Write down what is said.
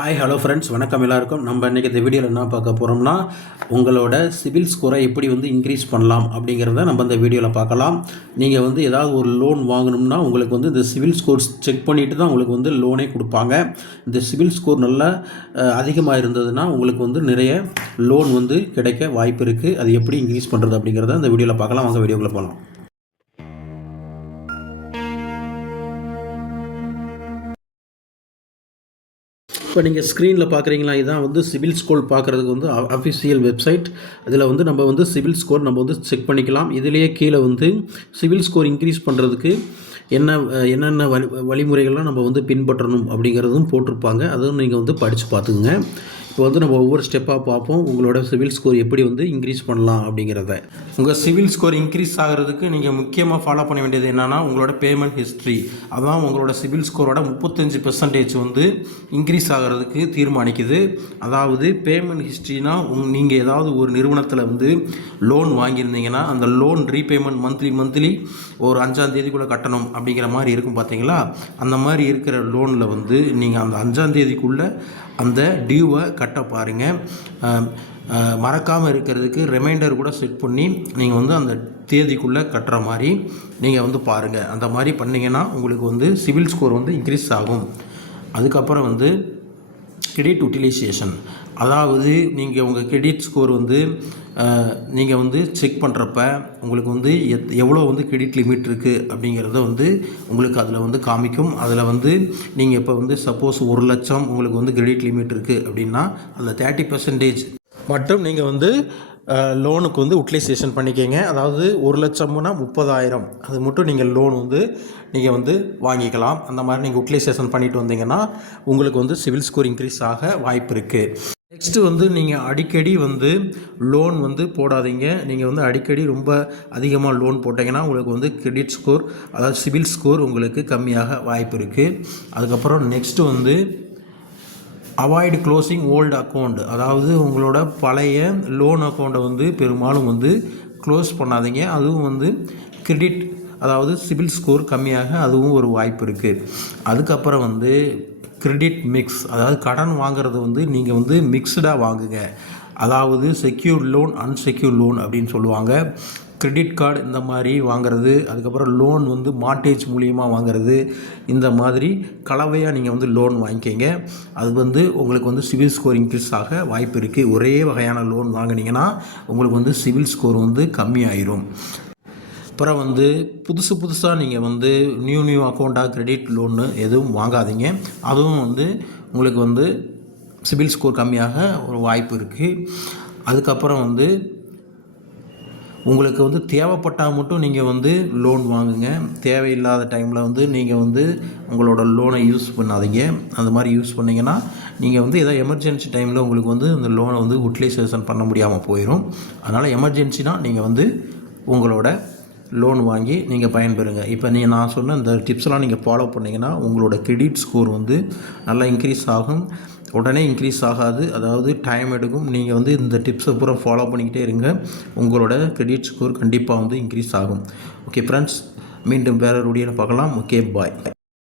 Hi hello friends, வணக்கம் எல்லாருக்கும். நம்ம இன்றைக்கி இந்த வீடியோவில் என்ன பார்க்க போகிறோம்னா, உங்களோட சிவில் ஸ்கோரை எப்படி இன்க்ரீஸ் பண்ணலாம் அப்படிங்கிறத நம்ம இந்த வீடியோவில் பார்க்கலாம். நீங்கள் ஏதாவது ஒரு லோன் வாங்கணும்னா உங்களுக்கு இந்த சிவில் ஸ்கோர் செக் பண்ணிவிட்டு தான் உங்களுக்கு லோனே கொடுப்பாங்க. இந்த சிவில் ஸ்கோர் நல்லா அதிகமாக இருந்ததுன்னா உங்களுக்கு நிறைய லோன் கிடைக்க வாய்ப்பு இருக்குது. அது எப்படி இன்க்ரீஸ் பண்ணுறது அப்படிங்கிறத இந்த வீடியோவில் பார்க்கலாம். வாங்க வீடியோக்குள்ளே போகலாம். இப்போ நீங்கள் ஸ்க்ரீனில் பார்க்குறீங்களா, இதுதான் சிவில் ஸ்கோர் பார்க்குறதுக்கு அஃபிஷியல் வெப்சைட். அதில் நம்ம சிவில் ஸ்கோர் நம்ம செக் பண்ணிக்கலாம். இதிலேயே கீழே சிவில் ஸ்கோர் இன்க்ரீஸ் பண்ணுறதுக்கு என்னென்ன வழிமுறைகள்லாம் நம்ம பின்பற்றணும் அப்படிங்கிறதும் போட்டிருப்பாங்க. அதுவும் நீங்கள் படித்து பார்த்துக்குங்க. இப்போ நம்ம ஒவ்வொரு ஸ்டெப்பாக பார்ப்போம், உங்களோட சிவில் ஸ்கோர் எப்படி இன்க்ரீஸ் பண்ணலாம் அப்படிங்கிறத. உங்கள் சிவில் ஸ்கோர் இன்க்ரீஸ் ஆகிறதுக்கு நீங்கள் முக்கியமாக ஃபாலோ பண்ண வேண்டியது என்னென்னா, உங்களோட பேமெண்ட் ஹிஸ்ட்ரி. அதான் உங்களோட சிவில் ஸ்கோரோட 35% இன்க்ரீஸ் ஆகிறதுக்கு தீர்மானிக்குது. அதாவது பேமெண்ட் ஹிஸ்ட்ரினா, நீங்கள் ஏதாவது ஒரு நிறுவனத்தில் லோன் வாங்கியிருந்தீங்கன்னா அந்த லோன் ரீபேமெண்ட் மந்த்லி ஒரு 5ஆம் தேதிக்குள்ளே கட்டணும் அப்படிங்கிற மாதிரி இருக்கும் பார்த்தீங்களா. அந்த மாதிரி இருக்கிற லோனில் நீங்கள் அந்த 5ஆம் தேதிக்குள்ளே அந்த டியூவை கட்ட பாருங்கள். மறக்காமல் இருக்கிறதுக்கு ரிமைண்டர் கூட செட் பண்ணி நீங்கள் அந்த தேதிக்குள்ளே கட்டுற மாதிரி நீங்கள் பாருங்கள். அந்த மாதிரி பண்ணிங்கன்னா உங்களுக்கு சிவில் ஸ்கோர் இன்க்ரீஸ் ஆகும். அதுக்கப்புறம் கிரெடிட் யூட்டிலைசேஷன். அதாவது நீங்கள் உங்கள் கிரெடிட் ஸ்கோர் நீங்கள் செக் பண்ணுறப்ப உங்களுக்கு எவ்வளோ கிரெடிட் லிமிட் இருக்குது அப்படிங்கிறத உங்களுக்கு அதில் காமிக்கும். அதில் நீங்கள் இப்போ சப்போஸ் 1 லட்சம் உங்களுக்கு கிரெடிட் லிமிட் இருக்குது அப்படின்னா அதில் 30% மட்டும் நீங்கள் லோனுக்கு யூட்டிலைசேஷன் பண்ணிக்கங்க. அதாவது 1 லட்சம்னா 30,000 அது மட்டும் நீங்கள் லோன் நீங்கள் வாங்கிக்கலாம். அந்த மாதிரி நீங்கள் யூட்டிலைசேஷன் பண்ணிட்டு வந்தீங்கன்னா உங்களுக்கு சிவில் ஸ்கோர் இன்க்ரீஸ் ஆக வாய்ப்பு இருக்குது. நெக்ஸ்ட்டு நீங்கள் அடிக்கடி லோன் போடாதீங்க. நீங்கள் அடிக்கடி ரொம்ப அதிகமாக லோன் போட்டிங்கன்னா உங்களுக்கு கிரெடிட் ஸ்கோர், அதாவது சிவில் ஸ்கோர் உங்களுக்கு கம்மியாக வாய்ப்பு இருக்குது. அதுக்கப்புறம் next avoid closing old account. அதாவது உங்களோட பழைய லோன் அக்கௌண்ட்டை பெரும்பாலும் க்ளோஸ் பண்ணாதீங்க. அதுவும் கிரெடிட், அதாவது சிவில் ஸ்கோர் கம்மியாக அதுவும் ஒரு வாய்ப்பு இருக்குது. அதுக்கப்புறம் கிரெடிட் மிக்ஸ், அதாவது கடன் வாங்குறது நீங்கள் மிக்ஸ்டாக வாங்குங்க. அதாவது செக்யூர்ட் லோன், அன்செக்யூர்ட் லோன் அப்படின்னு சொல்லுவாங்க. கிரெடிட் கார்டு இந்த மாதிரி வாங்குறது, அதுக்கப்புறம் லோன் மார்ட்டேஜ் மூலியமாக வாங்குறது, இந்த மாதிரி கலவையாக நீங்கள் லோன் வாங்கிக்கிங்க. அது உங்களுக்கு சிவில் ஸ்கோர் இன்க்ரீஸ் ஆக வாய்ப்பு இருக்குது. ஒரே வகையான லோன் வாங்கினீங்கன்னா உங்களுக்கு சிவில் ஸ்கோர் கம்மியாயிரும். அப்புறம் புதுசாக நீங்கள் நியூ அக்கௌண்ட்டாக கிரெடிட் லோனு எதுவும் வாங்காதீங்க. அதுவும் உங்களுக்கு சிவில் ஸ்கோர் கம்மியாக ஒரு வாய்ப்பு இருக்குது. அதுக்கப்புறம் உங்களுக்கு தேவைப்பட்டால் மட்டும் நீங்கள் லோன் வாங்குங்க. தேவையில்லாத டைமில் நீங்கள் உங்களோட லோனை யூஸ் பண்ணாதீங்க. அந்த மாதிரி யூஸ் பண்ணிங்கன்னா நீங்கள் ஏதாவது எமர்ஜென்சி டைமில் உங்களுக்கு அந்த லோனை யூட்டிலைசேஷன் பண்ண முடியாமல் போயிடும். அதனால் எமர்ஜென்சினா நீங்கள் உங்களோட லோன் வாங்கி நீங்கள் பயன்பெறுங்க. இப்போ நான் சொன்ன இந்த டிப்ஸ்லாம் நீங்கள் ஃபாலோ பண்ணிங்கன்னா உங்களோட கிரெடிட் ஸ்கோர் நல்லா இன்க்ரீஸ் ஆகும். உடனே இன்க்ரீஸ் ஆகாது, அதாவது டைம் எடுக்கும். நீங்கள் இந்த டிப்ஸை பூரா ஃபாலோ பண்ணிக்கிட்டே இருங்க. உங்களோட கிரெடிட் ஸ்கோர் கண்டிப்பாக இன்க்ரீஸ் ஆகும். ஓகே ஃப்ரெண்ட்ஸ், மீண்டும் வேறு வீடியோவில் பார்க்கலாம். ஓகே, பாய்.